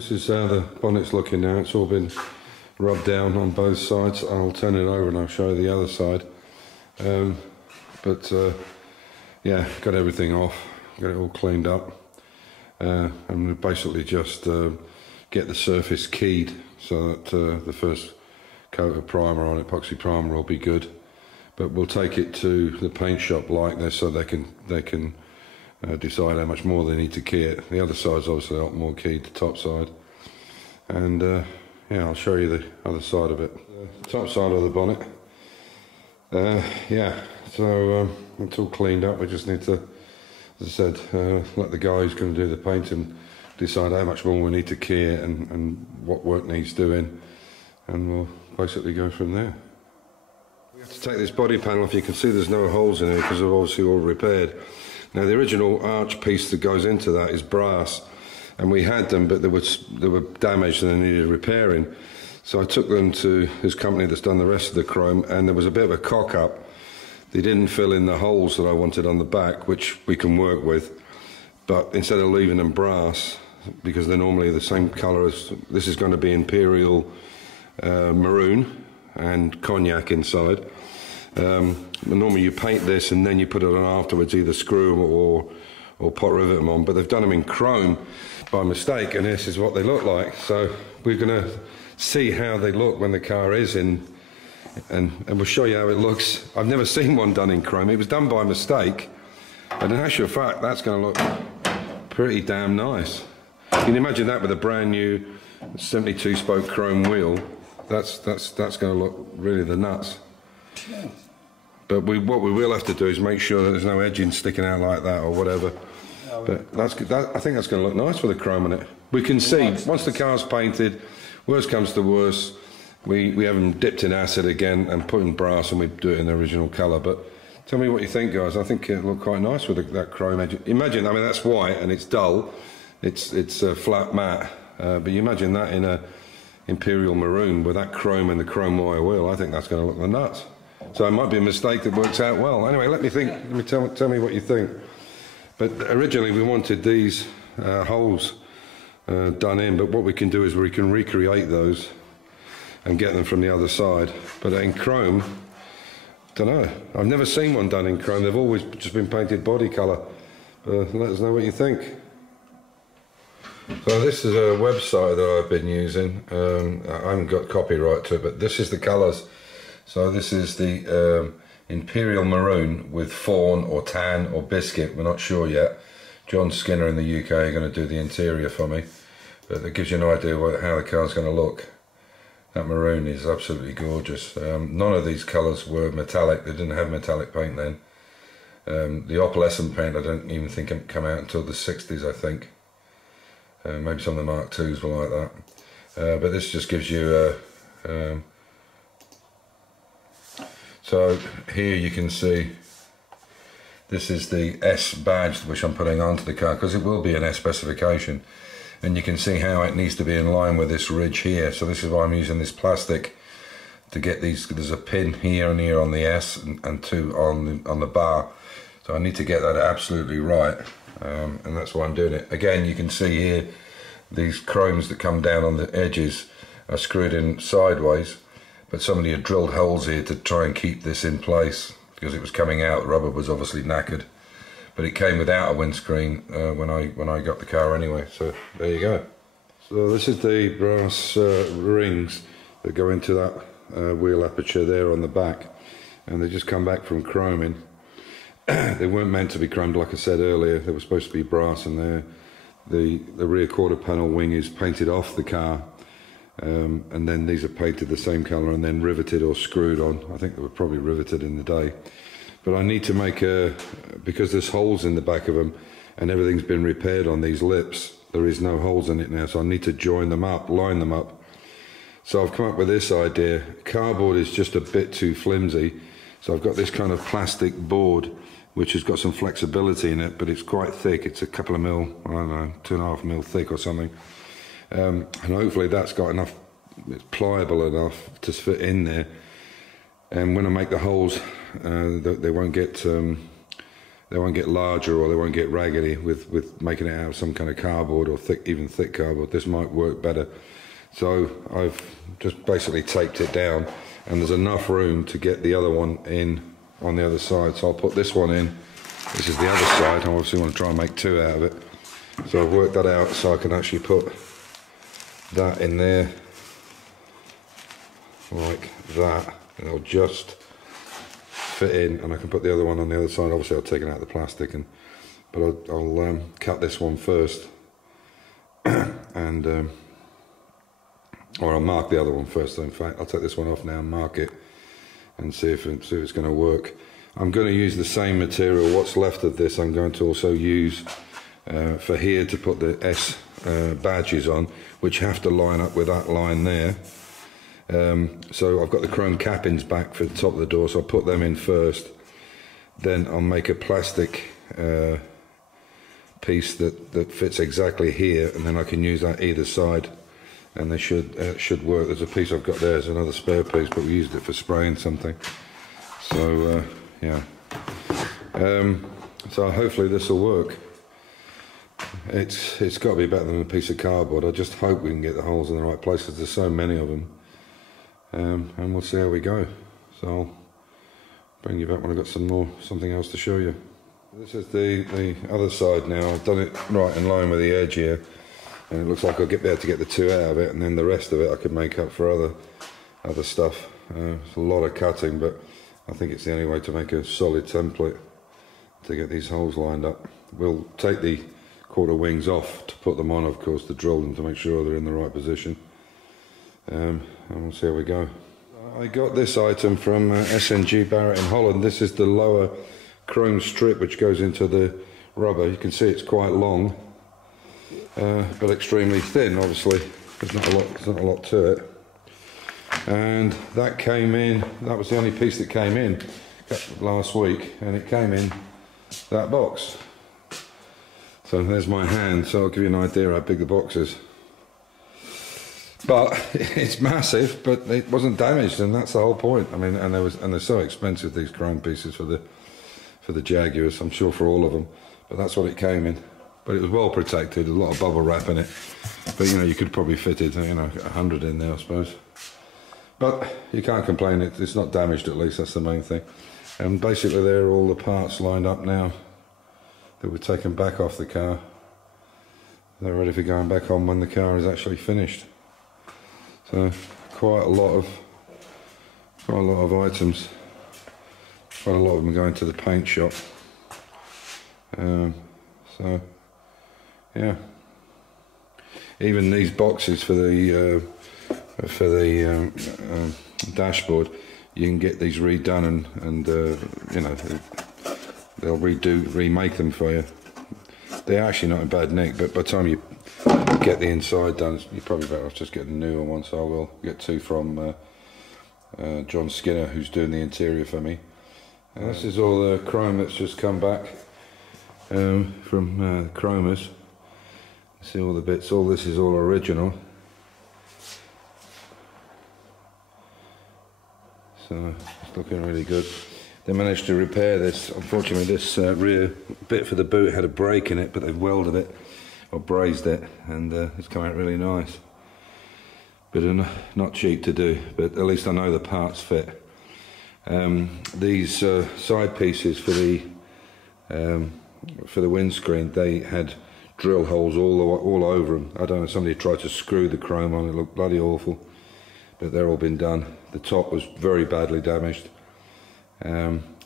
This is how the bonnet's looking now. It's all been rubbed down on both sides. I'll turn it over and I'll show you the other side. Yeah, got everything off, got it all cleaned up, and basically just get the surface keyed so that the first coat of primer on epoxy primer will be good. But we'll take it to the paint shop like this so they can decide how much more they need to key it. The other side's obviously a lot more keyed, the top side. And yeah, I'll show you the other side of it. The top side of the bonnet. Yeah, so it's all cleaned up. We just need to, as I said, let the guy who's going to do the painting decide how much more we need to key it and what work needs doing, and we'll basically go from there. We have to take this body panel off. You can see there's no holes in it because they're obviously all repaired. Now the original arch piece that goes into that is brass, and we had them, but they were damaged and they needed repairing. So I took them to this company that's done the rest of the chrome, and there was a bit of a cock up. They didn't fill in the holes that I wanted on the back, which we can work with, but instead of leaving them brass, because they're normally the same colour as, this is going to be Imperial Maroon and cognac inside. Normally you paint this and then you put it on afterwards, either screw them or pot rivet them on, but they've done them in chrome by mistake, and this is what they look like. So we're going to see how they look when the car is in, and we'll show you how it looks. I've never seen one done in chrome. It was done by mistake, and in actual fact that's going to look pretty damn nice. You can imagine that with a brand new 72 spoke chrome wheel. That's going to look really the nuts. Yeah. But what we will have to do is make sure that there's no edging sticking out like that or whatever. No, but I think that's going to look nice with the chrome on it. We can see once the car's painted, worst comes to worst, we have them dipped in acid again and put in brass, and we do it in the original colour. But tell me what you think, guys. I think it'll look quite nice with that chrome edge. Imagine, I mean, that's white and it's dull. It's a flat matte, but you imagine that in a Imperial Maroon with that chrome and the chrome wire wheel. I think that's going to look the nuts. So it might be a mistake that works out well. Anyway, let me tell me what you think. But originally we wanted these holes done in, but what we can do is we can recreate those and get them from the other side. But in chrome, don't know. I've never seen one done in chrome. They've always just been painted body colour. Let us know what you think. So this is a website that I've been using. I haven't got copyright to it, but this is the colours. So this is the Imperial Maroon with fawn or tan or biscuit. We're not sure yet. John Skinner in the UK are going to do the interior for me, but that gives you an idea how the car's going to look. That maroon is absolutely gorgeous. None of these colours were metallic. They didn't have metallic paint then. The opalescent paint I don't even think it came out until the 60s, I think. Maybe some of the Mark IIs were like that. But this just gives you so here you can see this is the S badge which I'm putting onto the car, because it will be an S specification, and you can see how it needs to be in line with this ridge here. So this is why I'm using this plastic to get these. There's a pin here and here on the S and two on the bar, so I need to get that absolutely right, and that's why I'm doing it. Again, you can see here these chromes that come down on the edges are screwed in sideways, but somebody had drilled holes here to try and keep this in place because it was coming out. The rubber was obviously knackered, but it came without a windscreen when I got the car anyway. So there you go. So this is the brass rings that go into that wheel aperture there on the back, and they just come back from chroming. They weren't meant to be chromed, like I said earlier. They were supposed to be brass, and the rear quarter panel wing is painted off the car. And then these are painted the same colour and then riveted or screwed on. I think they were probably riveted in the day. But I need to make because there's holes in the back of them and everything's been repaired on these lips, there is no holes in it now, so I need to join them up, line them up. So I've come up with this idea. Cardboard is just a bit too flimsy, so I've got this kind of plastic board which has got some flexibility in it, but it's quite thick. It's a couple of mil, I don't know, 2.5 mil thick or something. And hopefully that's got enough, it's pliable enough to fit in there, and when I make the holes they won't get they won't get larger or they won't get raggedy with making it out of some kind of cardboard or even thick cardboard. This might work better. So I've just basically taped it down, and there's enough room to get the other one in on the other side. So I'll put this one in. This is the other side. I obviously want to try and make two out of it. So I've worked that out so I can actually put that in there like that, and it'll just fit in, and I can put the other one on the other side. Obviously I've taken out the plastic, but I'll cut this one first and or I'll mark the other one first. In fact, I'll take this one off now and mark it and see if it's going to work. I'm going to use the same material. What's left of this I'm going to also use for here to put the S badges on, which have to line up with that line there. So I've got the chrome cappings back for the top of the door, so I'll put them in first. Then I'll make a plastic piece that fits exactly here, and then I can use that either side, and they should work. There's a piece I've got there, there's another spare piece, but we used it for spraying something. So yeah, so hopefully this will work. It's got to be better than a piece of cardboard. I just hope we can get the holes in the right places. There's so many of them, and we'll see how we go. So I'll bring you back when I've got something else to show you. This is the other side now. I've done it right in line with the edge here, and it looks like I'll be able to get the two out of it, and then the rest of it I could make up for other stuff. It's a lot of cutting, but I think it's the only way to make a solid template to get these holes lined up. We'll take the quarter wings off to put them on, of course, to drill them to make sure they're in the right position, and we'll see how we go. I got this item from SNG Barrett in Holland. This is the lower chrome strip which goes into the rubber. You can see it's quite long, but extremely thin. Obviously there's not a lot to it, and that came in. That was the only piece that came in last week, and it came in that box. So there's my hand, so I'll give you an idea how big the box is. But it's massive, but it wasn't damaged, and that's the whole point. I mean, and they're so expensive, these chrome pieces for the Jaguars, I'm sure for all of them. But that's what it came in. But it was well protected, a lot of bubble wrap in it. But you know, you could probably fit it, 100 in there, I suppose. But you can't complain, it's not damaged at least, that's the main thing. And basically there are all the parts lined up now that were taken back off the car. They're ready for going back on when the car is actually finished. So quite a lot of items. Quite a lot of them going to the paint shop. So yeah, even these boxes for the dashboard, you can get these redone, and they'll remake them for you. They're actually not in bad nick, but by the time you get the inside done, you're probably better off just getting a newer one. So I will get two from John Skinner, who's doing the interior for me. And this is all the chrome that's just come back from Chromers. See all the bits. All this is all original. So it's looking really good. They managed to repair this. Unfortunately, this rear bit for the boot had a break in it, but they've welded it or brazed it, and it's come out really nice. But not cheap to do, but at least I know the parts fit. These side pieces for the windscreen, they had drill holes all over them. I don't know, somebody tried to screw the chrome on, it looked bloody awful, but they're all been done. The top was very badly damaged.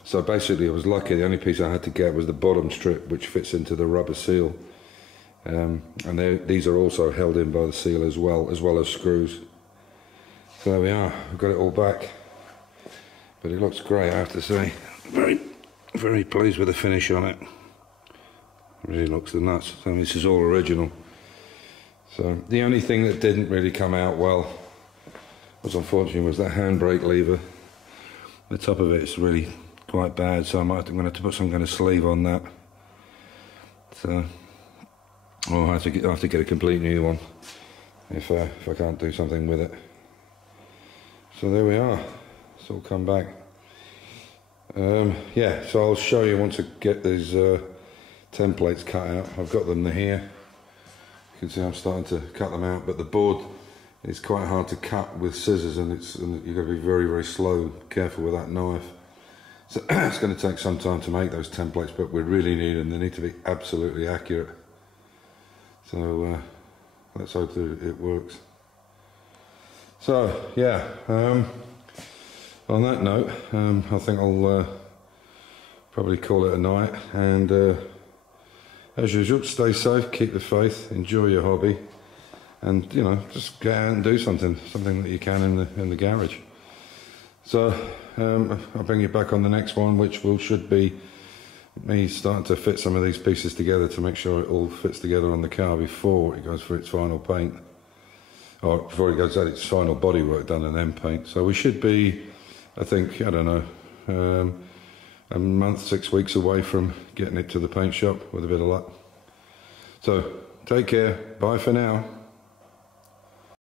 So basically I was lucky, the only piece I had to get was the bottom strip, which fits into the rubber seal. And these are also held in by the seal as well as screws. So there we are, I've got it all back. But it looks great, I have to say. Very, very pleased with the finish on it. It really looks the nuts. So this is all original. So the only thing that didn't really come out well was, unfortunately, was that handbrake lever. The top of it is really quite bad, so I'm going to have to put some kind of sleeve on that. So I'll have to get a complete new one if I can't do something with it. So there we are. It's all come back. Yeah, so I'll show you once I get these templates cut out. I've got them here. You can see I'm starting to cut them out, but the board is quite hard to cut with scissors, and you've got to be very, very slow, careful with that knife. So it's going to take some time to make those templates, but we really need them. They need to be absolutely accurate. So let's hope that it works. So yeah, on that note, I think I'll probably call it a night, and as usual, stay safe, keep the faith, enjoy your hobby, and you know, just get out and do something that you can in the garage. So I'll bring you back on the next one, which should be me starting to fit some of these pieces together to make sure it all fits together on the car before it goes for its final paint, or before it goes at its final bodywork done and then paint. So we should be, I think, I don't know, a month, 6 weeks away from getting it to the paint shop with a bit of luck. So take care, bye for now.